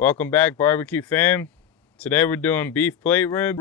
Welcome back, barbecue fam. Today we're doing beef plate rib.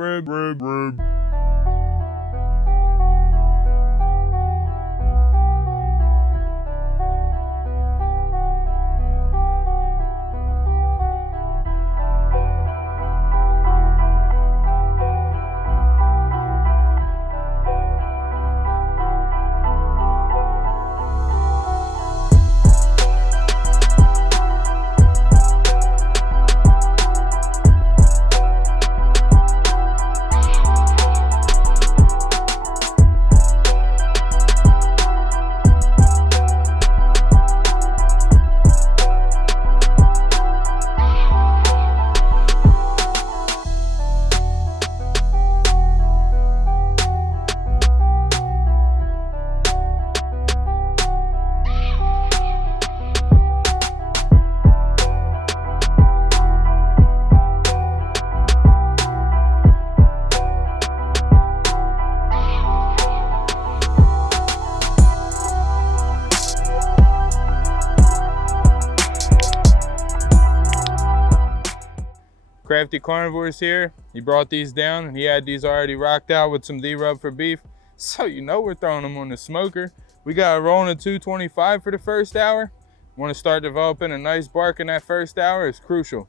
TheCraftyCarnivore is here. He brought these down and he had these already rocked out with some D-rub for beef. So you know we're throwing them on the smoker. We got a rolling at 225 for the first hour. Want to start developing a nice bark in that first hour is crucial.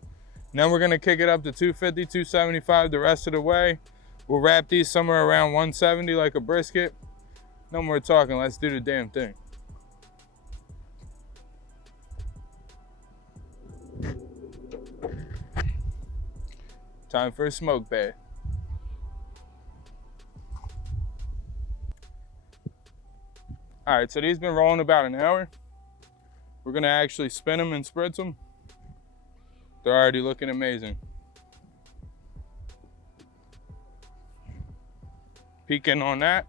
And then we're gonna kick it up to 250, 275 the rest of the way. We'll wrap these somewhere around 170 like a brisket. No more talking, let's do the damn thing. Time for a smoke bath. All right, so these been rolling about an hour. We're gonna actually spin them and spritz them. They're already looking amazing. Peek in on that.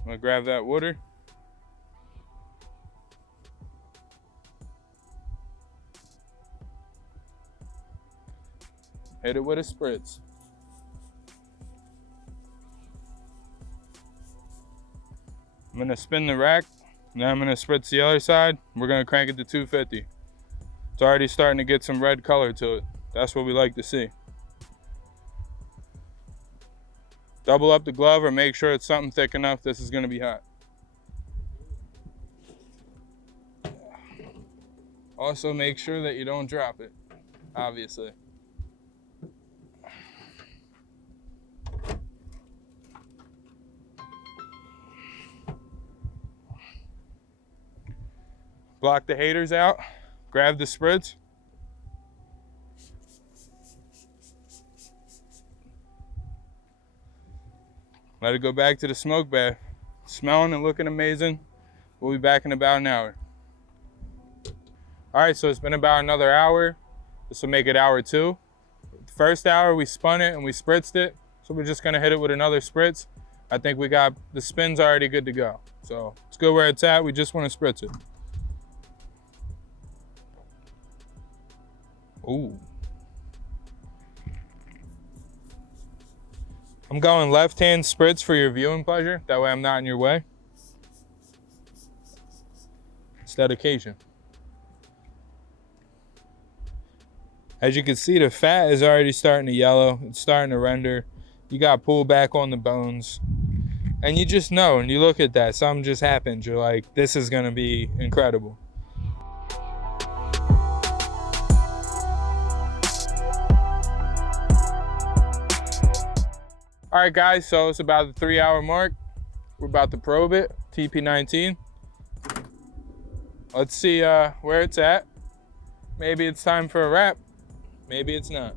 I'm gonna grab that water. Hit it with a spritz. I'm gonna spin the rack, and then I'm gonna spritz the other side. We're gonna crank it to 250. It's already starting to get some red color to it. That's what we like to see. Double up the glove or make sure it's something thick enough. This is gonna be hot. Also make sure that you don't drop it, obviously. Block the haters out, grab the spritz. Let it go back to the smoke bath. Smelling and looking amazing. We'll be back in about an hour. All right, so it's been about another hour. This will make it hour 2. The first hour we spun it and we spritzed it. So we're just gonna hit it with another spritz. I think we got the spins already good to go. So it's good where it's at, we just wanna spritz it. Ooh. I'm going left-hand spritz for your viewing pleasure. That way I'm not in your way. It's dedication. As you can see, the fat is already starting to yellow. It's starting to render. You got pull back on the bones. And you just know, and you look at that, something just happened. You're like, this is gonna be incredible. All right, guys, so it's about the 3-hour mark. We're about to probe it, TP19. Let's see where it's at. Maybe it's time for a wrap. Maybe it's not.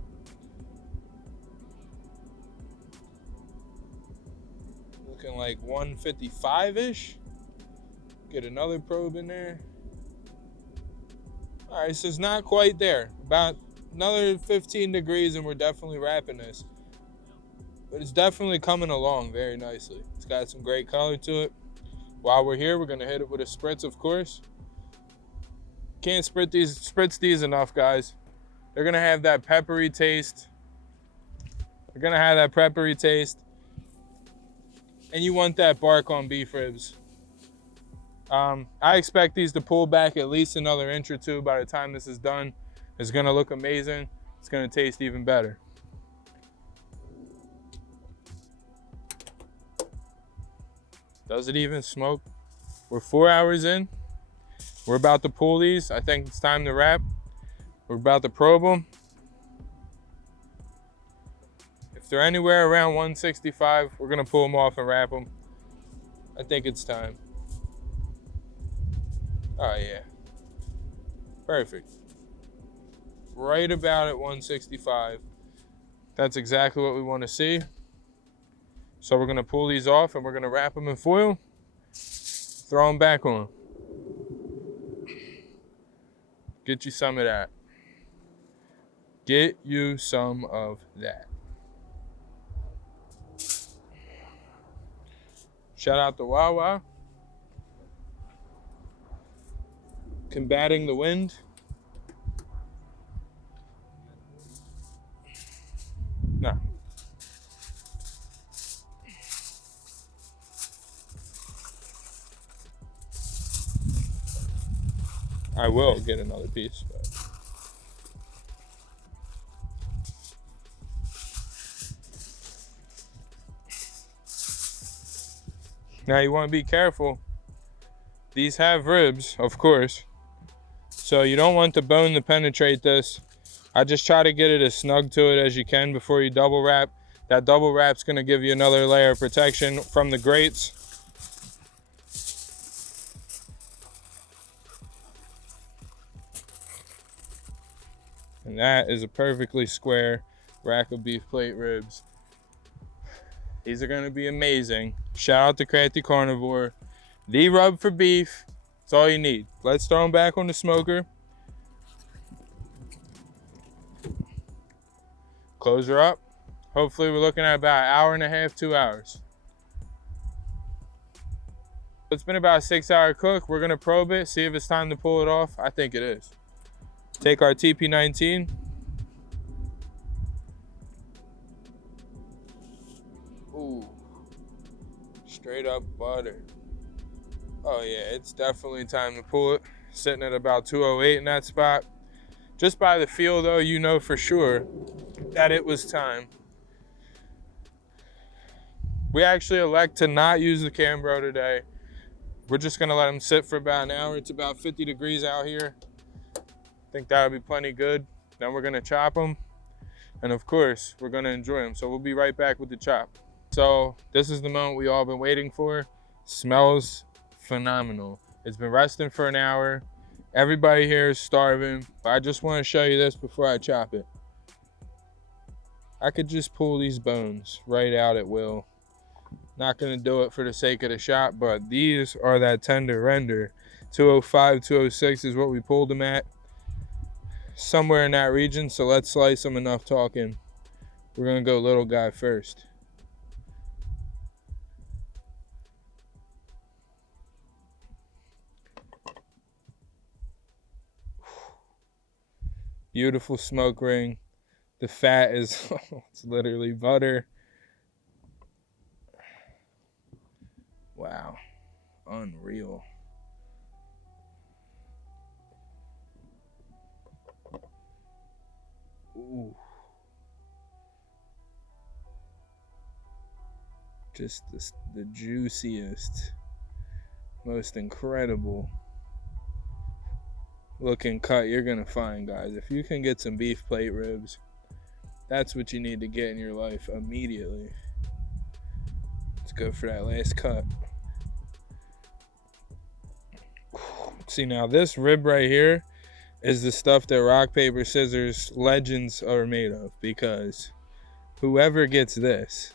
Looking like 155-ish. Get another probe in there. All right, so it's not quite there. About another 15 degrees and we're definitely wrapping this. But it's definitely coming along very nicely. It's got some great color to it. While we're here, we're gonna hit it with a spritz, of course. Can't spritz these enough, guys. They're gonna have that peppery taste. They're gonna have that peppery taste. And you want that bark on beef ribs. I expect these to pull back at least another inch or two by the time this is done. It's gonna look amazing. It's gonna taste even better. Does it even smoke? We're 4 hours in. We're about to pull these. I think it's time to wrap. We're about to probe them. If they're anywhere around 165, we're gonna pull them off and wrap them. I think it's time. Oh yeah, perfect. Right about at 165. That's exactly what we want to see. So we're gonna pull these off and we're gonna wrap them in foil, throw them back on. Get you some of that. Get you some of that. Shout out to Wawa. Combating the wind. No. I will get another piece, but now you want to be careful. These have ribs, of course, so you don't want the bone to penetrate this. I just try to get it as snug to it as you can before you double wrap. That double wrap's going to give you another layer of protection from the grates. And that is a perfectly square rack of beef plate ribs. These are going to be amazing. Shout out to TheCraftyCarnivore. The rub for beef. That's all you need. Let's throw them back on the smoker. Close her up. Hopefully we're looking at about an hour and a half, 2 hours. It's been about a 6-hour cook. We're going to probe it, see if it's time to pull it off. I think it is. Take our TP19. Ooh, straight up butter. Oh yeah, it's definitely time to pull it. Sitting at about 208 in that spot. Just by the feel though, you know for sure that it was time. We actually elect to not use the Cambro today. We're just gonna let them sit for about an hour. It's about 50 degrees out here. I think that'll be plenty good. Then we're gonna chop them. And of course, we're gonna enjoy them. So we'll be right back with the chop. So this is the moment we all been waiting for. Smells phenomenal. It's been resting for an hour. Everybody here is starving. But I just wanna show you this before I chop it. I could just pull these bones right out at will. Not gonna do it for the sake of the shot, but these are that tender render. 205, 206 is what we pulled them at. Somewhere in that region, so let's slice them. Enough talking. We're gonna go little guy first. Beautiful smoke ring. The fat is it's literally butter. Wow, unreal. Ooh. Just the juiciest, most incredible looking cut you're gonna find, guys. If you can get some beef plate ribs, that's what you need to get in your life immediately. Let's go for that last cut. See, now this rib right here is the stuff that rock, paper, scissors legends are made of, because whoever gets this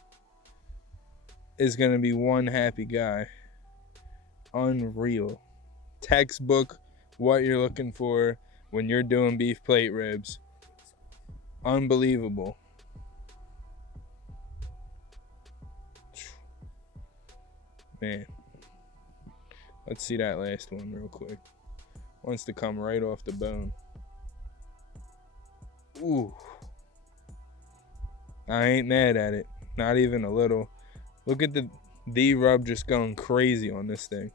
is going to be one happy guy. Unreal. Textbook what you're looking for when you're doing beef plate ribs. Unbelievable. Man. Let's see that last one real quick. Wants to come right off the bone. Ooh. I ain't mad at it. Not even a little. Look at the rub just going crazy on this thing.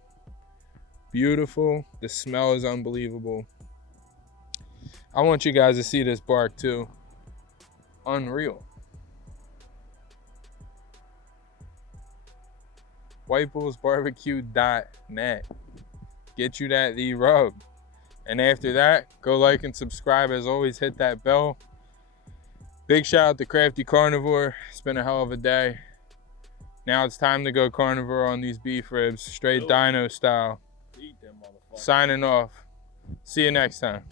Beautiful. The smell is unbelievable. I want you guys to see this bark too. Unreal. WhiteBullsBBQ.net. Get you that the rub. And after that, go like and subscribe. As always, hit that bell. Big shout out to Crafty Carnivore. It's been a hell of a day. Now it's time to go carnivore on these beef ribs, straight dino style. Signing off. See you next time.